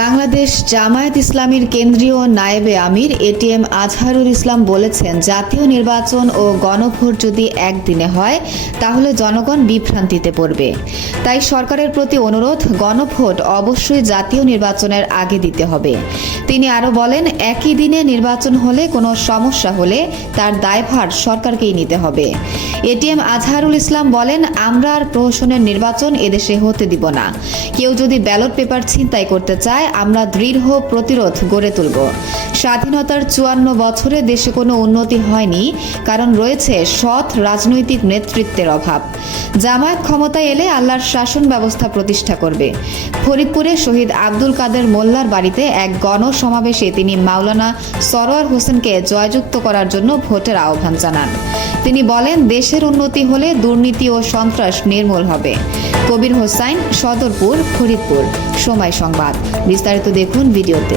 বাংলাদেশ জামায়াত ইসলামীর কেন্দ্রীয় নায়েবে আমির এটিএম আজহারুল ইসলাম বলেছেন, জাতীয় নির্বাচন ও গণভোট যদি একদিনে হয়, তাহলে জনগণ বিভ্রান্তিতে পড়বে। তাই সরকারের প্রতি অনুরোধ, গণভোট অবশ্যই জাতীয় নির্বাচনের আগে দিতে হবে। তিনি আরও বলেন, একই দিনে নির্বাচন হলে কোনো সমস্যা হলে তার দায়ভার সরকারকেই নিতে হবে। এটিএম আজহারুল ইসলাম বলেন, আমরা আর প্রহসনের নির্বাচন এদেশে হতে দিব না। কেউ যদি ব্যালট পেপার ছিনতাই করতে চায় আমরা দৃঢ় প্রতিরোধ গড়ে তুলব। স্বাধীনতার চুয়ান্ন বছরে দেশে কোনো উন্নতি হয়নি, কারণ রয়েছে সৎ রাজনৈতিক নেতৃত্বের অভাব। জামায়াত ক্ষমতায় এলে আল্লাহর শাসন ব্যবস্থা প্রতিষ্ঠা করবে। ফরিদপুরে শহীদ আব্দুল কাদের মোল্লার বাড়িতে এক গণসমাবেশে তিনি মাওলানা সরোয়ার হোসেনকে জয়যুক্ত করার জন্য ভোটের আহ্বান জানান। তিনি বলেন, দেশের উন্নতি হলে দুর্নীতি ও সন্ত্রাস নির্মূল হবে। কবির হোসাইন, সদরপুর, ফরিদপুর। সময় সংবাদ। বিস্তারিত দেখুন ভিডিওতে।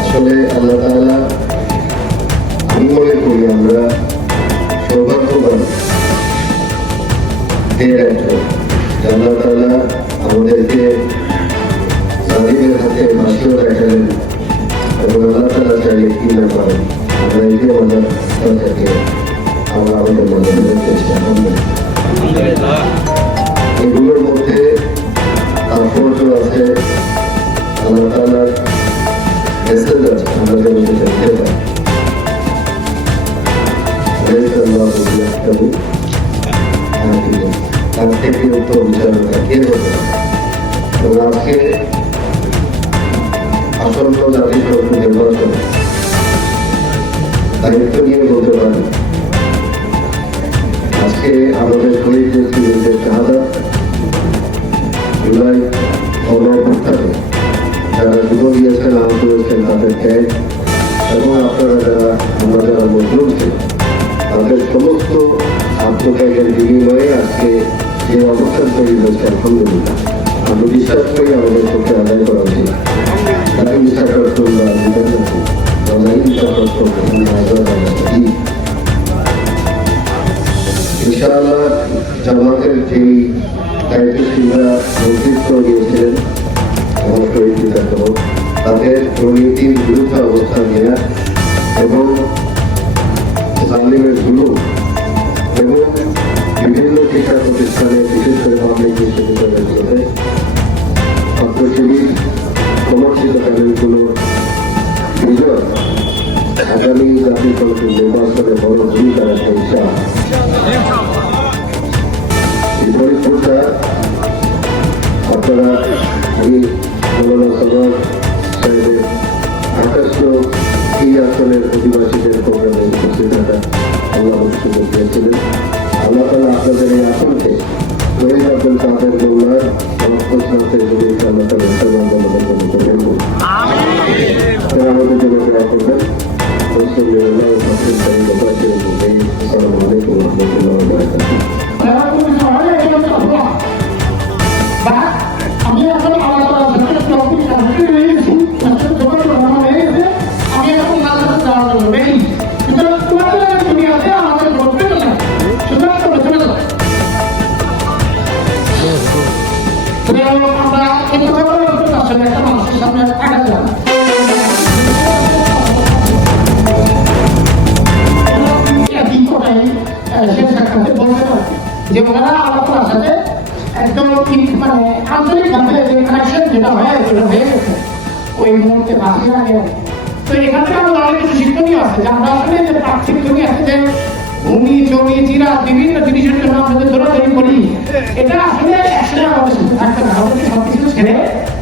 আসলে আল্লাহ আমি মনে করি আমরা যে আল্লাহ তালা আমাদেরকে জালিমের হাতে ভাসিয়ে দেখালেন এবং আল্লাহ তালা চাইলে কি না পারেন আমরা এটিও আল্লাহ তালাকে আমরা আমাদের মজানোর চেষ্টা করব। এগুলোর মধ্যে তাৎপর্য আছে আল্লাহ তালার মেসেজ তার থেকে বিচারকরা কে পারে এবং আজকে আসন্ন জাতীয় সংসদ নির্বাচন দায়িত্ব নিয়ে বলতে পারি আজকে আমাদের শহীদ নেতৃত্বের শাহাদা জুলাই অবস্থানে যারা জীবন দিয়েছেন আহত হয়েছেন তাদের ত্যাগ এবং আপনারা যারা আমরা যারা মজলুম তাদের সমস্ত আত্মত্যাগের বিনিময়ে আজকে যে অবস্থান তৈরি হয়েছে আলহামদুলিল্লাহ আমি বিশ্বাস করি আমাদের পক্ষে আদায় করা উচিত। তাকে বিশ্বাস করতে আমরা জীবন আমরা বিশ্বাস করতে ইনশাআল্লাহ জামাতের যেই দায়িত্বশীলরা নেতৃত্ব দিয়েছিলেন, আমার শহীদ তাদের দুর্নীতির বিরুদ্ধে অবস্থান নেওয়া এবং জালিমের জুলুম এবং বিভিন্ন শিক্ষা প্রতিষ্ঠানে বিশেষ করে পাবলিক বিশ্ববিদ্যালয়গুলোতে ছাত্রজীবী সমর্থিত প্যানেলগুলো বিজয় আগামী জাতীয় সংসদ নির্বাচনে বড় ভূমিকা রাখে ইচ্ছা এই ফরিদপুরটা আপনারা এই মৌলানা সদর সাহেবের এই আসনের অধিবাসীদের প্রোগ্রামে উপস্থিত থাকা আল্লাহ সুযোগ দিয়েছিলেন আল্লাহ তালা আপনাদের এই আসনকে শহীদ আব্দুল কাদের মোল্লার রক্তস্বার্থে যদি আল্লাহ তালা মুসলমান জনগণ ওই মুহূর্তে বাঁচিয়ে রাখে তো এখান থেকে আমাদের অনেক কিছু শিক্ষণীয় আছে যে আমরা আসলে যে প্রাকৃতিক আছে, যে ভূমি, জমি জিরা বিভিন্ন জিনিসের জন্য আমরা যে দৌড়াদৌড়ি করি, এটা আসলে একসাথে আমাদের সাথে থাকতে না। আমাদেরকে সব কিছু ছেড়ে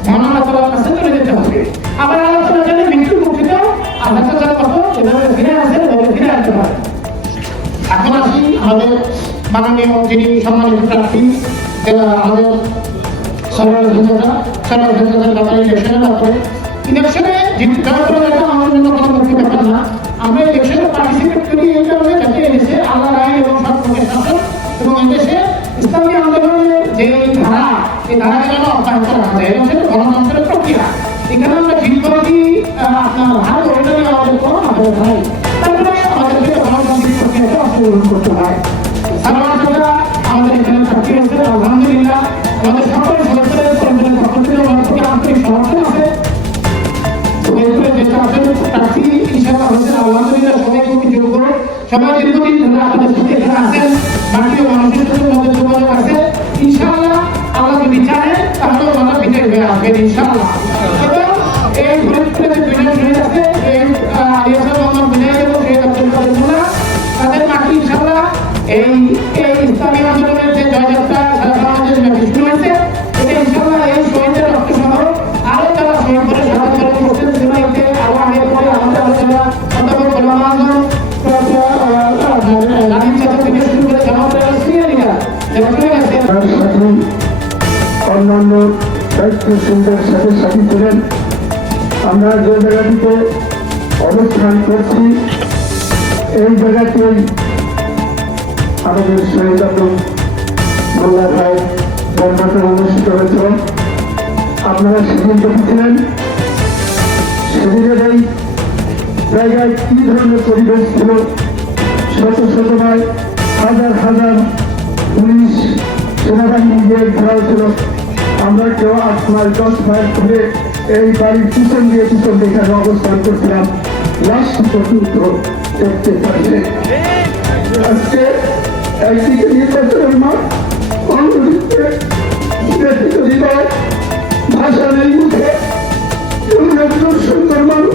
মন আল্লাহ তালার কাছে চলে যেতে হবে। আবার আল্লাহ তালা জানে মৃত্যুর মুক্তিতেও আল্লাহ তালার মতো যেভাবে ফিরে আসে ওভাবে ফিরে আসতে পারে। এখন আসি আমাদের মাননীয় যিনি সম্মানিত প্রার্থী আমাদের সরকার সরকার ব্যাপারে ইলেকশনের ব্যাপারে। ইলেকশনে যার জন্য আমার জন্য কোনো মুক্তি ব্যাপার না, আমরা ইলেকশনে পার্টিসিপেট করি এই কারণে যাতে এদেশে আল্লাহ রায় এবং সব প্রকাশ শাসন এবং এদেশে ইসলামী আন্দোলনের যে ধারা, এই ধারাকে যেন অব্যাহত রাখা যায় এবং সেটা গণতন্ত্রের প্রক্রিয়া। এখানে আমরা জিনবাদী আপনার হার ওইটা আমাদের কোনো আগ্রহ নাই। তারপরে আমাদেরকে গণতান্ত্রিক প্রক্রিয়াতে অংশগ্রহণ করতে হয়। সাধারণত আমাদের এখানে থাকতে আলহামদুলিল্লাহ। আমাদের সকল সদস্যদের সকলকে আন্তরিক সমর্থন আছে প্রার্থী ইনশাআল্লাহ হচ্ছে আলহামদুলিল্লাহ সবাই খুবই যোগ্য সবাই দীর্ঘদিন ধরে আপনাদের সাথে এখানে আছেন বাকি মানুষের সাথে আমাদের যোগাযোগ আছে ইনশাআল্লাহ আল্লাহ যদি চায় তাহলে ওনারা বিজয় আসবেন ইনশাআল্লাহ এই বিজয় আছে এই দায়িত্বশীলদের সাথে সাথী ছিলেন। আমরা যে জায়গাটিতে অবস্থান করছি, এই জায়গাতেই আমাদের শহীদ মোল্লা ভাই জন্মদিন অনুষ্ঠিত হয়েছিল আপনারা সেদিন দেখেছিলেন সেদিনের এই জায়গায় কি ধরনের পরিবেশ ছিল? শত শত হাজার হাজার পুলিশ, সেনাবাহিনী দিয়ে ঘেরা হয়েছিল আমরা কেউ আজ মাইল দশ মাইল ঘুরে এই বাড়ির পিছন দিয়ে পিছন দেখার অবস্থান করছিলাম। লাস্ট পর্যন্ত দেখতে আজকে একদিকে নির্বাচনের মাঠ ভাষা নেই মুখে। সুন্দর মানুষ।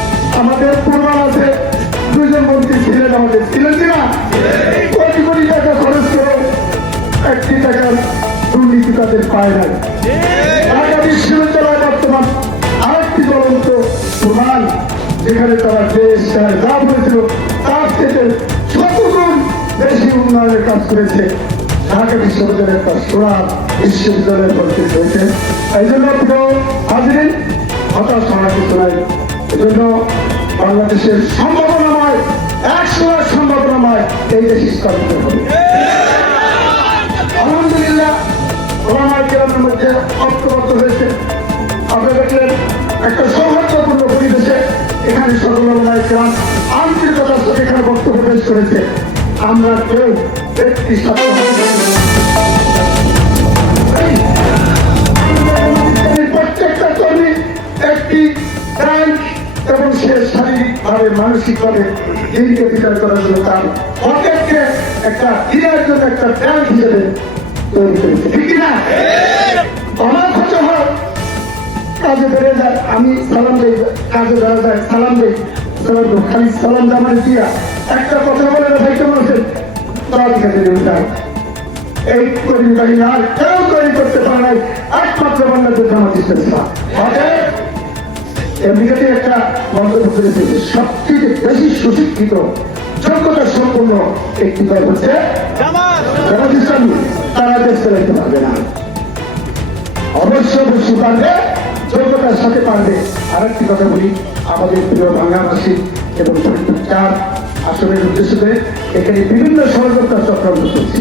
আমাদের পূর্বাল আছে দুজন মন্ত্রী ছিলেন আমাদের। ছিলেন কিনা? কোটি কোটি টাকা খরচ করে একটি টাকার দুর্নীতি তাদের পায় নাই। ঢাকা বিশ্ববিদ্যালয় বর্তমান আরেকটি জ্বলন্ত প্রমাণ যেখানে তারা দেশ যা বলেছিল, তার থেকে শতগুণ বেশি উন্নয়নের কাজ করেছে ঢাকা বিশ্ববিদ্যালয়ের একটা সোনা বিশ্ববিদ্যালয়ের ভর্তি হয়েছে। এই জন্য হাজিরিন হতাশ হওয়ার কিছু নাই। এই জন্য বাংলাদেশের সম্ভাবনাময় একশো এক সম্ভাবনাময় এই দেশ আলহামদুলিল্লাহ ওলামার গ্রামের মধ্যে ঐক্যবদ্ধ হয়েছে। আপনারা দেখলেন, একটা সৌহার্দ্যপূর্ণ পরিবেশে এখানে সকল ওলামার আন্তরিকতার সাথে এখানে বক্তব্য পেশ করেছে। আমরা কেউ ব্যক্তি প্রত্যেকটা কর্মী একটি ব্যাংক এবং সে শারীরিকভাবে, মানসিকভাবে দিনকে বিচার করার জন্য তার পকেটকে একটা দিনের জন্য একটা ব্যাংক হিসেবে আমার কথা বলে এই কর্মী আর কেউ তৈরি করতে পারে নাই। একমাত্র আমেরিকাতে একটা মন্তব্য করেছে যে সবচেয়ে বেশি সুশিক্ষিত, যোগ্যতা সম্পন্ন একটি দল হচ্ছে জামাত। ইসলামী। তারা দেশ চালাইতে পারবে না। অবশ্য অবশ্যই পারবে, যোগ্যতার সাথে পারবে। আরেকটি কথা বলি, আমাদের প্রিয় বাংলাভাষী এবং চার আসনের উদ্দেশ্য এখানে বিভিন্ন সহযোগিতা চক্রান্ত চলছে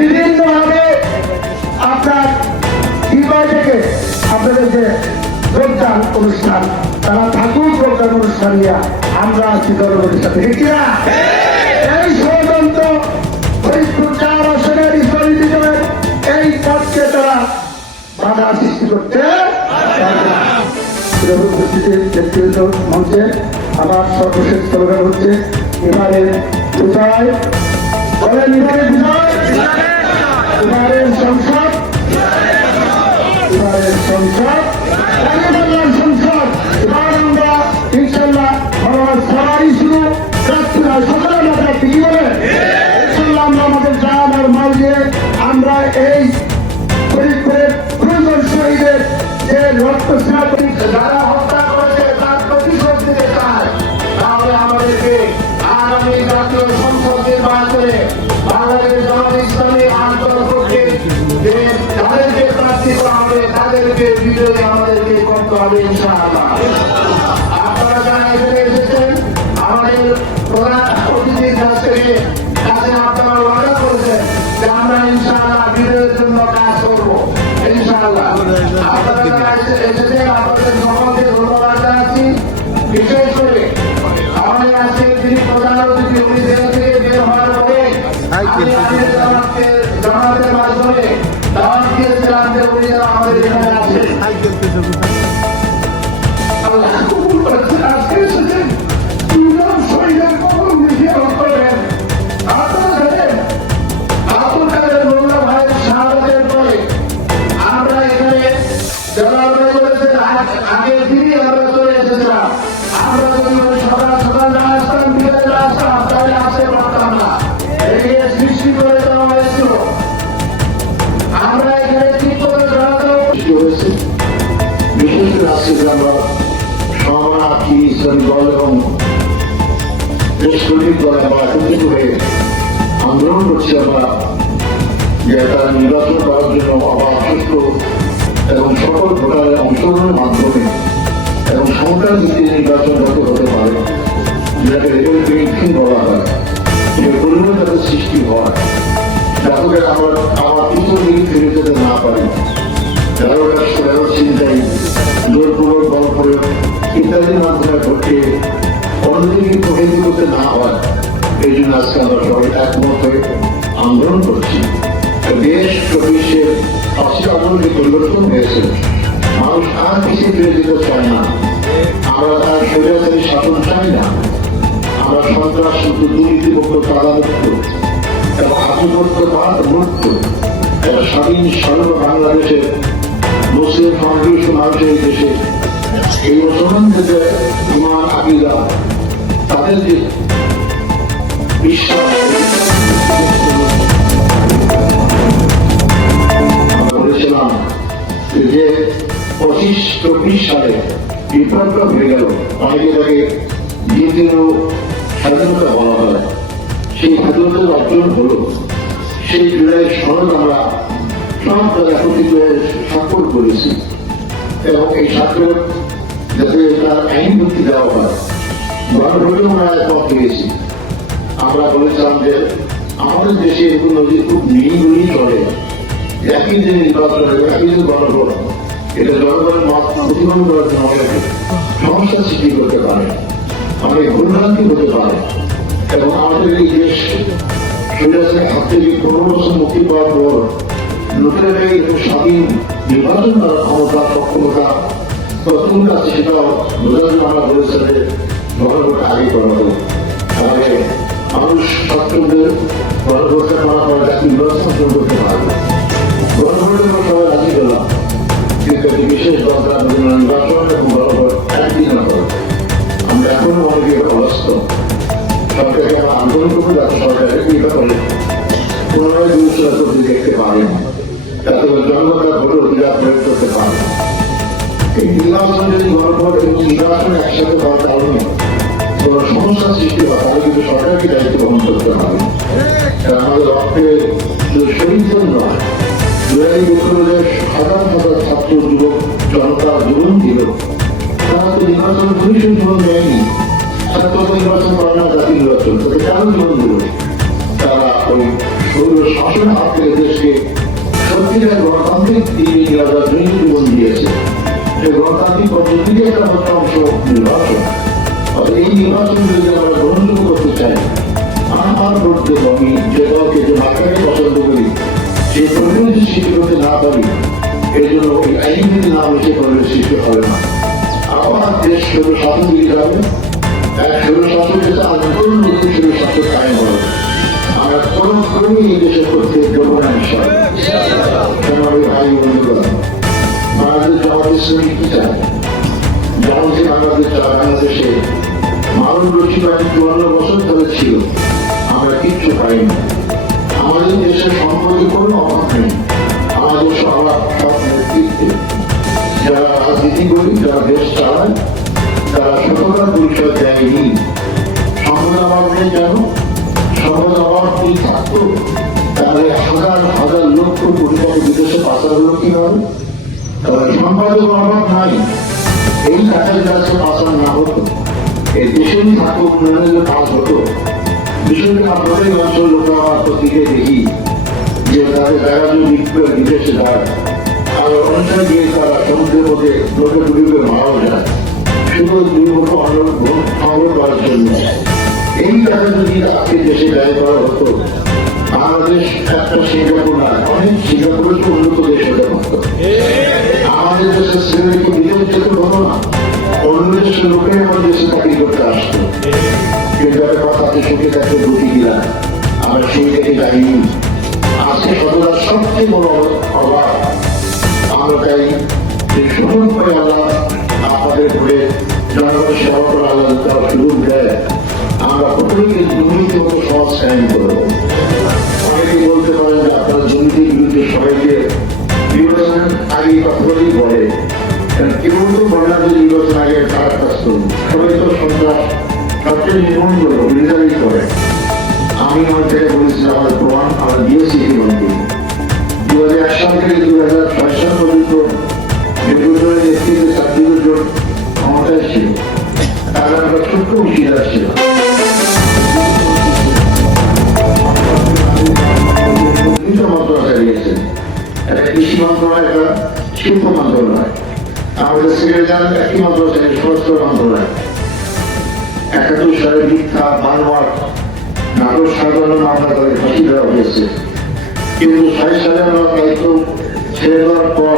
বিভিন্নভাবে আপনার থেকে আপনাদের যে যোগদান অনুষ্ঠান, তারা ঠাকুর যোগদান অনুষ্ঠান নিয়ে। আমরা আছি জনগণের সাথে। এই ষড়যন্ত্র এই পথকে তারা বাধা সৃষ্টি করতে উপস্থিতি আমার সর্বশেষ হচ্ছে এবারে এবারে বিজয়ী আমাদেরকে করতে হবে ইনশাআল্লাহ। আপনারা যারা এখানে এসেছেন আমাদের প্রধান অতিথির কাছ থেকে একটা নির্বাচন করার জন্য আবার সুস্থ এবং সকল ভোটারের অংশগ্রহণের মাধ্যমে এবং সংখ্যার ভিত্তিতে নির্বাচন যাতে হতে পারে। যেটাকে লেভেল প্লেইং বলা হয়। যে পরিমাণ যাতে সৃষ্টি হয়, যাতে আমরা আমার পিছন দিকে ফিরে যেতে না পারি। তেরোটা তেরো চিন্তাই জোরপূর্বক বল প্রয়োগ ইত্যাদির মাধ্যমে ভোটকে অন্যদিকে প্রভাবিত করতে না হয়। এই জন্য আজকে আমরা সবাই একমত হয়ে আন্দোলন করছি। দেশ পাঁচটি আন্দোলনে পরিবর্তন হয়েছে। মানুষ আর ফিরে যেতে চায় না। আমরা তার স্বৈরাচারী শাসন চাই না। আমরা সন্ত্রাস মুক্ত দুর্নীতিমুক্ত তালামুক্ত এবং আত্মবর্তবাদ মুক্ত স্বাধীন সর্ব বাংলাদেশের মুসলিম সংখ্যালঘু মানুষের দেশে এই মুসলমানদের ইমান আকিদা তাদের যে বিশ্বাস যে পঁচিশ চব্বিশ সালে বিপ্লবটা হয়ে গেল অনেকে তাকে দ্বিতীয় স্বাধীনতা বলা হয়। সেই স্বাধীনতার অর্জন হলো, সেই জুলাই সনদ আমরা সব একত্রিত স্বাক্ষর করেছি। এবং এই স্বাক্ষর যাতে তার আইন ভিত্তি দেওয়া হয়। গণভোটে আমরা একমত হয়েছি। আমরা বলেছিলাম যে আমাদের দেশে এরকম নদী খুব নিরিগুলি চলে। একই হবে একই গণভোট এটা জনগণের মত প্রতিফলন করার জন্য অনেক সমস্যা সৃষ্টি করতে পারে। অনেক ভুলভ্রান্তি হতে পারে। এবং আমাদের এই দেশ সৈরাজের হাত থেকে পনেরো বছর মুক্তি পাওয়ার পর নতুন এই স্বাধীন নির্বাচন করার ক্ষমতা সক্ষমতা কতগুলো আছে সেটাও জন্য আমরা বলেছি যে আগে করা তাহলে মানুষ ছাত্রদের গণভোটে করা হয় যাতে নির্বাচন করতে পারবে। জন্য সবাই রাজি পেলাম কিন্তু আমরা এখনও অনেকে ব্যস্ত সরকারকে আমরা আন্দোলন করতে যাচ্ছি সরকারকে দুর্নীতি দেখতে পারি না যাতে জনগণরা ভোটের করতে পারে এই নির্বাচন যদি গণভোট এবং নির্বাচন একসাথে কিন্তু সরকারকে দায়িত্ব গ্রহণ করতে হবে। আমাদের রক্তে শুধু শহীদদের বিপ্লবে হাজার হাজার ছাত্র যুবক জনতা জীবন দিল। তারা তো নির্বাচন পুলিশের জীবন দেয়নি তারা নির্বাচন করে না জাতি নির্বাচন তাদের কেন জীবন দিল তারা ওই সৌর শাসনের হাত থেকে দেশকে সত্যিকার গণতান্ত্রিক দিকে নিয়ে যাওয়ার জীবন দিয়েছে। যে গণতান্ত্রিক পদ্ধতিকে একটা মাত্র অংশ নির্বাচন। এই নির্বাচন যদি আমরা গ্রহণযোগ্য করতে চাই, আমার ভোট দেবো আমি যে দলকে যে মাত্রাকে পছন্দ করি সেই পরিবেশ সৃষ্টি করতে না পারি এই জন্য এই আইন যদি না হলে পরিবেশ সৃষ্টি হবে না। আবার দেশ শুধু শাসন দিকে যাবে শুধু শাসন যেটা আন্দোলন নতুন শুধু শাসন কায়েম হবে আমরা কোনো কর্মী এই করতে দেবো না ঈশ্বর কেন আমি ভাই বন্ধুরা বাংলাদেশ জামাত ইসলামী কি চায়? যেমন যে বাংলাদেশ রশি বাড়ি চুয়ান্ন বছর ধরে ছিল, আমরা কিচ্ছু পাইনি। দেশের সম্পর্কে কোনো অভাব নেই আমাদের সবার নেতৃত্বে যারা রাজনীতি করি যারা দেশ চালায় তারা সততা পরিচয় দেয়নি। সম্পদ অভাব নেই কেন সম্পদ অভাব কি থাকতো তাহলে হাজার হাজার লক্ষ কোটি টাকা বিদেশে পাচার হলো কীভাবে? তবে সম্পদের অভাব নাই। এই টাকার কাছে পাচার না হতো। এই দেশেরই থাকুক উন্নয়নের কাজ হতো। বিশেষ আপনাদের অঞ্চল লোক প্রতিকে দেখি। যে তাদের যদি বিক্রয় বিদেশে আর অনুষ্ঠান গিয়ে তারা সমুদ্রের মধ্যে লোকে ডুবে মারাও যায় শুধু মুখ খবর করার জন্য এই টাকা যদি আজকে দেশে ব্যয় করা হতো বাংলাদেশ একটা সিঙ্গাপুর না অনেক সিঙ্গাপুরের তো উন্নত দেশ আমাদের দেশের ছেলেকে বিদেশ যেতে না অন্য দেশের লোকের আমার দেশে করতে আসতো কিন্তু একটা কথা সুখে থাকতে যাইনি। সততার সবচেয়ে বড় অভাব আমরা চাই যে সুযোগ করে আল্লাহ আপনাদের করে জনগণের সেবা করে আল্লাহ তারা সুযোগ দেয়। আমরা প্রত্যেকে দুর্নীতি মতো সমাজ কায়েম করব। অনেকে বলতে পারেন যে আপনারা দুর্নীতির বিরুদ্ধে সবাইকে নির্বাচন আগে কথা বলেই বলে। কেউ তো বলে না যে নির্বাচন আগে খারাপ কাজ করুন। সবাই তো সন্ত্রাস সবচেয়ে নির্মূল করব সেক্রেটারি একই মন্ত্রণালয় স্বরাষ্ট্র মন্ত্রণালয়। একাত্তর সালে মিথ্যা বানোয়ার নাটক সাধারণ মামলা তাদের ফাঁসি দেওয়া হয়েছে। কিন্তু ষাট সালে আমরা দায়িত্ব ছেড়ে দেওয়ার পর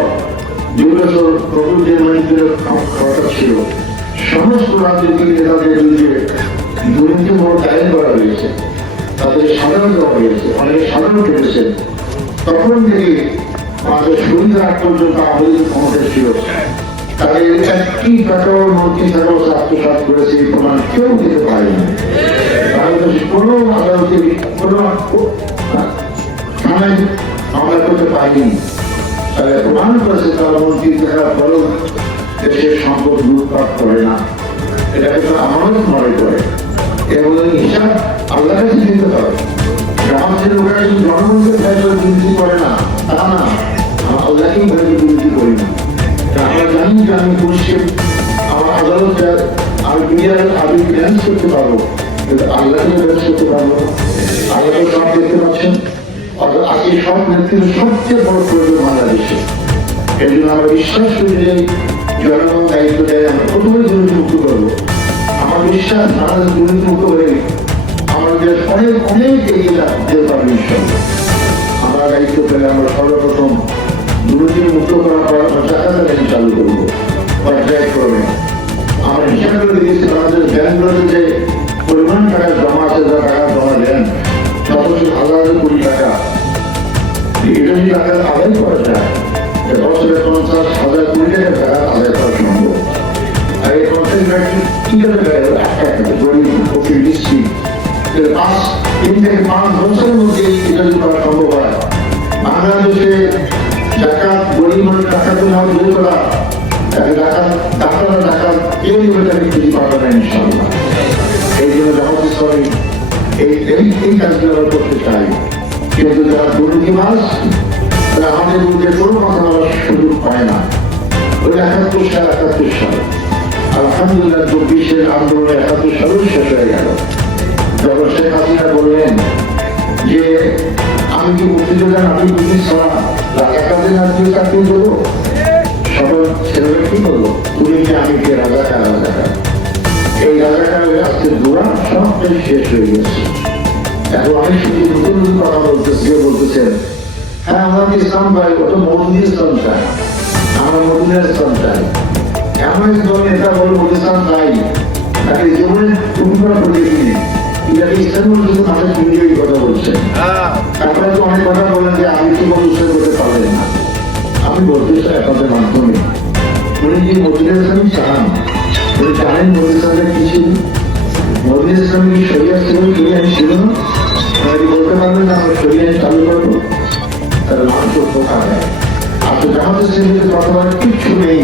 দুই বছর প্রবল নির্মাণীদের কথা ছিল। সমস্ত রাজনৈতিক নেতাদের বিরুদ্ধে দুর্নীতিমূলক আইন করা হয়েছে। তাদের সাধারণ দেওয়া হয়েছে। অনেক সাধারণ কেটেছেন তখন থেকে আমাদের সুবিধা পর্যন্ত আমাদের ক্ষমতা ছিল। তাদের একটি টাকাও মন্ত্রী টাকাও আত্মসাত করেছে প্রমাণ কেউ দিতে পারেনি বাংলাদেশ কোনো আদালতে কোনো মামলা করতে পারেনি তাহলে প্রমাণ করেছে তারা মন্ত্রী থাকার পরেও দেশের সম্পদ লুটপাট করে না এটাকে তারা আমানত মনে করে এবং হিসাব আল্লাহ কাছে দিতে হবে সমাজের লোকেরা জনগণকে ফেলে দুর্নীতি করে না চ্যালেঞ্জ করতে পারব না। আল্লাহকে সব দেখতে পাচ্ছেন অর্থাৎ আজকে সব নেতৃত্বের সবচেয়ে বড় প্রয়োজন বাংলাদেশে। এই জন্য আমরা বিশ্বাস করি যে জনগণ দায়িত্ব দেয়, আমরা প্রথমে দুর্নীতি মুক্ত করব। আমার বিশ্বাস, বাংলাদেশ দুর্নীতি মুক্ত হয়ে আমাদের দেশ অনেক অনেক এগিয়ে যেতে পারবে আমরা দায়িত্ব পেলে আমরা সর্বপ্রথম দুর্নীতি মুক্ত করার পর আমরা টাকা ব্যাংক চালু করব পর্যায় করবে। আমরা হিসাব করে দেখেছি আমাদের ব্যাংকগুলোতে যে পরিমাণ টাকা জমা আছে, যা টাকা জমা দেন সতেরোশো হাজার কোটি টাকা। এটা যদি টাকা আদায় করা যায় বছরে পঞ্চাশ হাজার কোটি টাকা টাকা আদায় করা সম্ভব। আর এই পঞ্চাশ ব্যাংক কি করে দেয়? একটা গরিব ফকির ডিস্ট্রিক্ট পাঁচ তিন থেকে পাঁচ বছরের মধ্যে এটা যদি করা সম্ভব হয়, বাংলাদেশে জাকাত গরিব মানুষ টাকা তো না দূর করা টাকা টাকা টাকা কেউ তাকে খুঁজে পাবে ইনশাল্লাহ জন্য এই এই কাজগুলো আমরা করতে চাই। কিন্তু যারা দুর্নীতি মাস তারা আমাদের বিরুদ্ধে কোনো কথা বলার সুযোগ পায় না। ওই একাত্তর সাল একাত্তর সাল। আলহামদুলিল্লাহ, চব্বিশের আন্দোলন একাত্তর সালেও শেষ হয়ে গেল। যখন শেখ হাসিনা বললেন যে, আমি কি মুক্তিযোদ্ধা আমি ছাড়া রাজাকারদের হাত দিয়ে চাকরি দেবো সকল ছেলেরা কি বলব তুমি কি আমি কে রাজাকার রাজাকার এই রাজাকারের আজকে দোড়া সবটাই শেষ হয়ে গেছে এখন অনেক শুধু নতুন কথা বলতেছে বলতেছেন হ্যাঁ আমাদের ইসলাম ভাই কত মন্দির চাই আমরা মন্দিরের চাই এমন একজন নেতা বলে ইসলাম চাই তাকে জীবনে তুমি করা প্রতিদিন এটাকে ইসলাম বলতে মাথায় তুমি এই কথা বলছেন তারপরে তো অনেক কথা বলেন যে আমি কি কোনো উৎসব করতে পারলেন না আমি বলতে চাই আপনাদের মাধ্যমে। উনি যে ইসলাম চান? উনি জানেন ইসলামের কি ছিল? মদিনা ইসলাম কি শরিয়া ছিল, কি আইন ছিল? বলতে পারবেন না আমরা শরিয়া চালু করব? তাহলে মানুষ ধোকা দেয় আসলে জামাতের শ্রেণীতে কথা বলার কিচ্ছু নেই।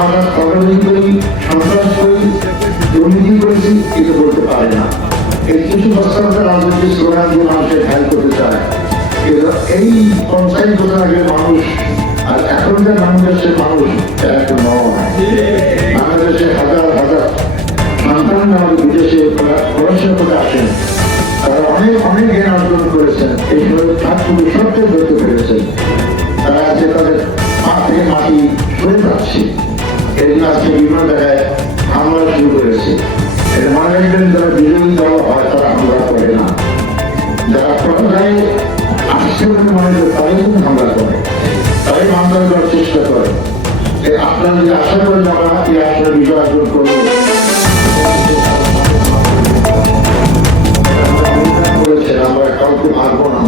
আমরা সরকারি করি সন্ত্রাস করি দুর্নীতি করেছি, কিছু বলতে পারে না। এই কিছু বস্তাবস্তা রাজনৈতিক স্লোগান দিয়ে মানুষের খেয়াল করতে চায়। এই পঞ্চায়েত বছর আগে মানুষ, আর এখনকার বাংলাদেশের মানুষ এক নয়। বাংলাদেশে হাজার হাজার। সন্তান বিদেশে পড়া- পড়াশোনা করে আসেন। তারা অনেক অনেক জ্ঞান অর্জন করেছেন। এই সময় ছাত্রগুলো সত্য ধরতে পেরেছেন তারা আছে তাদের পা থেকে মাটি সরে যাচ্ছে। জন্য আজকে বিভিন্ন জায়গায় হামলা শুরু করেছে। এটা মনে রাখবেন যারা বিরোধী দল হয়, তারা হামলা করে না। যারা প্রথায় আসছে বলে মনে করে তারাই কিন্তু হামলা করে। তারাই মামলা করার চেষ্টা করে। আপনারা যদি আশা করেন আমরা বিজয় করব বলেছেন আমরা না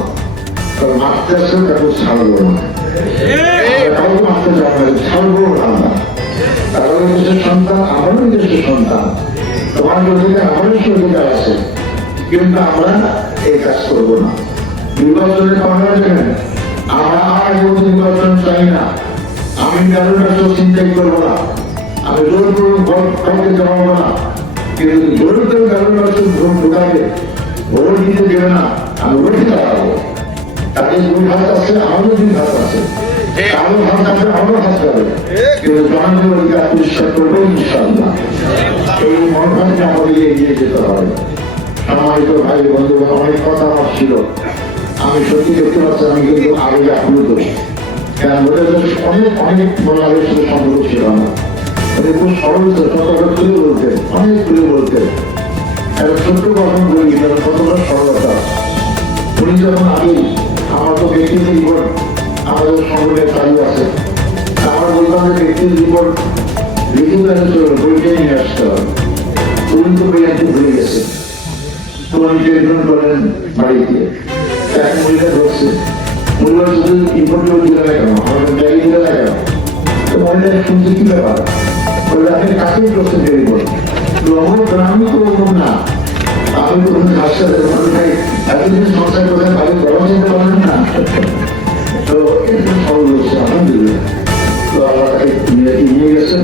তবে মারতে আসলে ছাড়বো না কাউকে মারতে ছাড়বো না আমরা তারাও নিজের সন্তান সন্তান তোমার অধিকার আমারও সে অধিকার কিন্তু আমরা এই কাজ করব না নির্বাচনের পাহাড় দেবেন আমরা চাই না। আমি কারোর কাছে চিন্তাই করব না। আমি জোর করুন কাউকে জমাবো না। কিন্তু জোর করে কারোর কাছে ভোট ঢুকাবে ভোট দিতে দেবে না, আমি ভোটে দাঁড়াবো তাদের দুই হাত আছে, আমারও দুই হাত আছে। কারও হাত আছে আমারও হাত যাবে কিন্তু জনগণের অধিকার পরিষ্কার করব ইনশাল্লাহ এই মনোভাবকে আমাদের এগিয়ে যেতে হবে। সম্মানিত ভাই বন্ধু অনেক কথা আমার ছিল। আমি সত্যি দেখতে পাচ্ছি, আমি কিন্তু আগে আপ্লুত কেন? অনেক অনেক বাংলাদেশের সাথে সম্পর্ক ছিল না খুব সরল কতটা খুলে বলতেন অনেক খুলে বলতেন একটা ছোট্ট গঠন বলি তার কতটা সরলতা। উনি যখন আগে আমার তো ব্যক্তিগত জীবন আমাদের সংগঠনের চালু আছে আমার বললাম যে ব্যক্তিগত জীবন লিখিত কাজে চলবে বইটাই নিয়ে আসতে হবে। উনি তো বইয়াতে ভুলে গেছে। তো উনি টেলিফোন করেন বাড়িতে এক মহিলা ধরছে মহিলা শুধু ইম্পোর্টেও দিলে না কেন? আমাদের ব্যাগে দিলে কেন? তো মহিলা শুনছে কি ব্যাপার? বলে আপনি কাকে করছেন টেলিফোন তো আমার আমি তো ওরকম না। তো কোনো ভাষা এতদিন সংসার করে ভালো বড় যেতে পারেন না। তো এটা সরল হচ্ছে আলহামদুলিল্লাহ তো আল্লাহ তাকে নিয়ে গেছেন?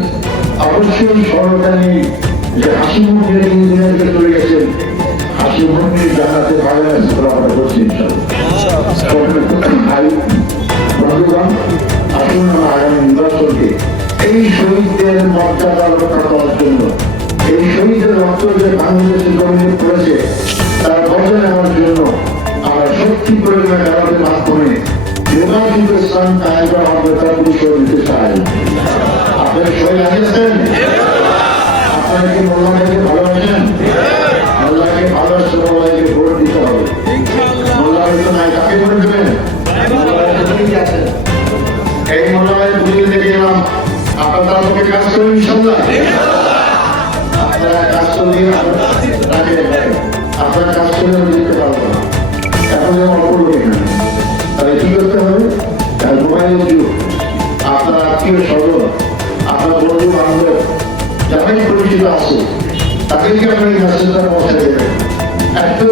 অবশ্যই সরলতা নেই যে হাসি মুখ নিয়ে থেকে চলে গেছেন, হাসি মুখ নিয়ে জানাতে আগামী নির্বাচনকে এই শহীদদের মর্যাদা রক্ষা করার জন্য, এই শহীদের রক্ত যে বাংলাদেশের জমিনে পড়েছে, তার বর্জন হওয়ার জন্য আমরা সত্যি পরিমাণ মেলাদের মাধ্যমে নির্বাচিত স্থান কায় করা হবে, তার বিষয় আত্মীয় স্বজন আপনার বন্ধু বান্ধব যারাই পরিচিত আছে তাদেরকে আপনি মেসেজটা পৌঁছে দেবেন। একটা